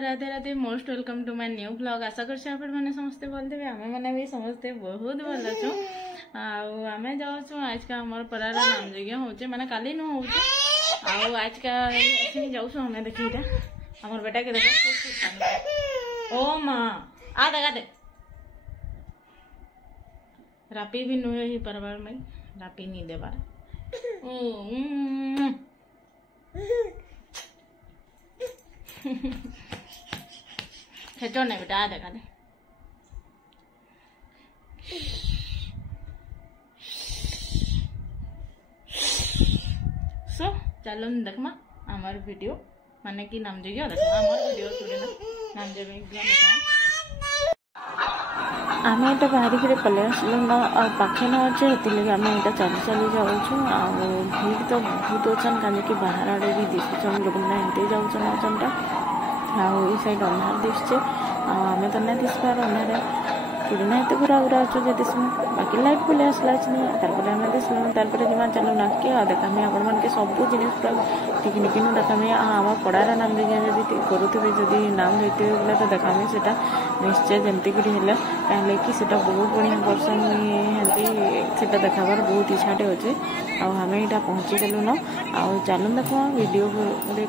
Radhe Radhe most welcome to my new vlog. आशा कर मैंने समस्ते भल थे आम मैंने भी समस्ते बहुत भल अच्छु। आम जाऊँ आज का आम परार नाम यज्ञ हो मैंने काली नु हो आज का जाऊँ आम देखी आम बेटा के देख ओ माँ आ दे रापी भी नुहे ही परवार में रापी नहीं देवार खेचो नहीं बेटा आ देखा दे सो चलो देखमा आमार वीडियो माने कि नाम जगह देखमा आमार वीडियो थोड़ी ना नाम जगह आम यहाँ बाहर पलि आसलु न पाखे न अच्छे आम यहाँ चली चली जाऊँ भीड़ तो बहुत अच्छन कहीं बाहर आड़े भी दिशुन लोक मैंने एमती जाऊन अचनटा आई सैड अनार दिशे आम तो ना दिशबार अनार थोड़ी ना एत पूरा पूरा अच्छे जे दिशू बाकी लाइट पलि आसला तारपर आम दिशलु तारपर जमा चलो नाके देखामी आपण मैंने सब जिन पूरा टिकनिक देखामी आम पड़ार नाम जब करुवे जदि नाम होते बोले तो देखामी से निश्चय जमती है कहीं कि बहुत बढ़िया पर्सन से देखाबार बहुत इच्छाटे अच्छे आम यहाँ पहुँचीगलु न चलून देख वीडियो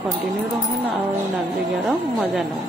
कंटिन्यू रहन नाम जगह मजा नौ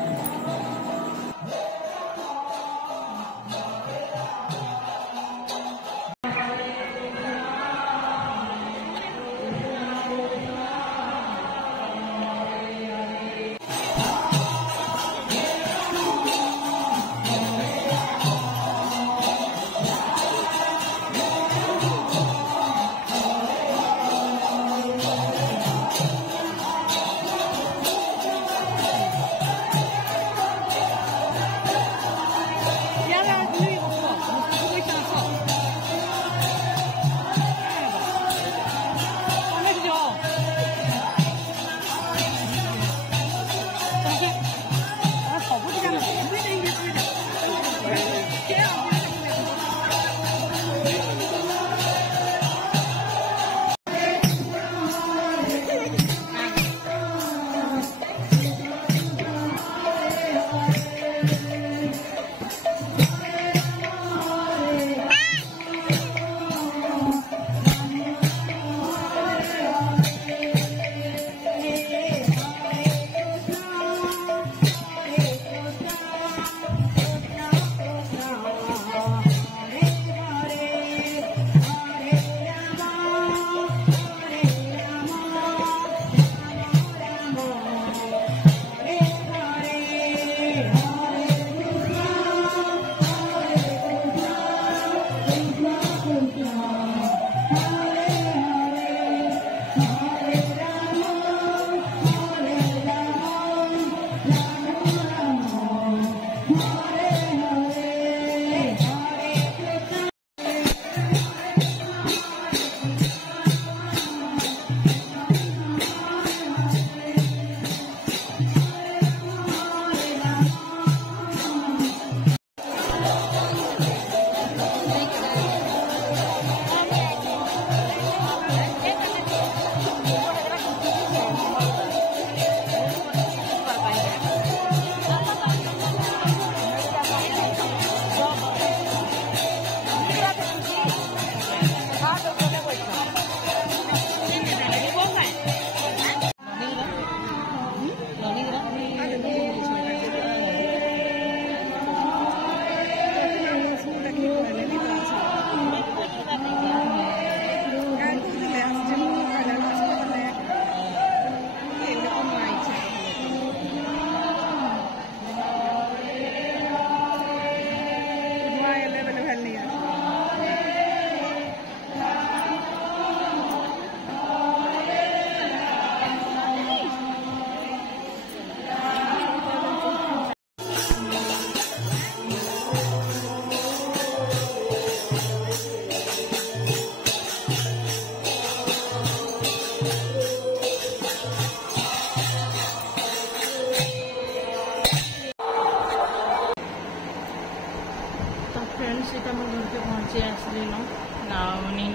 सीटा मो घर के पहुँची आसली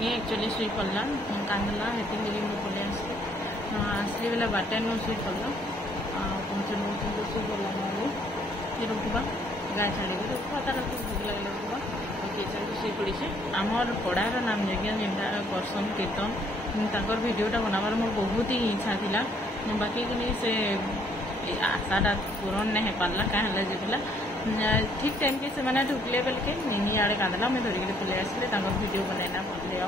नी एक्चुअली सुई पड़ा कांदला हेती मुझे पलि आसली आसली बेला बाटे नु सुई पड़ा ପହଞ୍ଚି ପହଞ୍ଚି ଗଲା रुकवा गाय छाड़ी रुकवा तार भोग लगे रुकवा किए चल सी पड़ी आमर पढ़ार नाम यज्ञ जेनटा करसन कीर्तन ताकर वीडियोटा बनाबार मोर बहुत ही इच्छा थिला बाकी कि से आशाटा पूरण नहीं हो पार्ला क्या जेला ठीक टाइम के से मैंने ढुकले बेल के निनी आड़े कांदला मैं धरिक पलि आसले वीडियो बनैना पड़े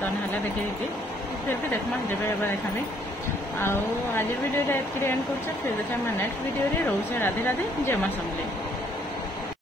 तो ना देखे फिर भी देखमा जब देखा आज वीडियो एंड कर फिर देखा नेक्स्ट वीडियो रोचे राधे राधे जय मां समले।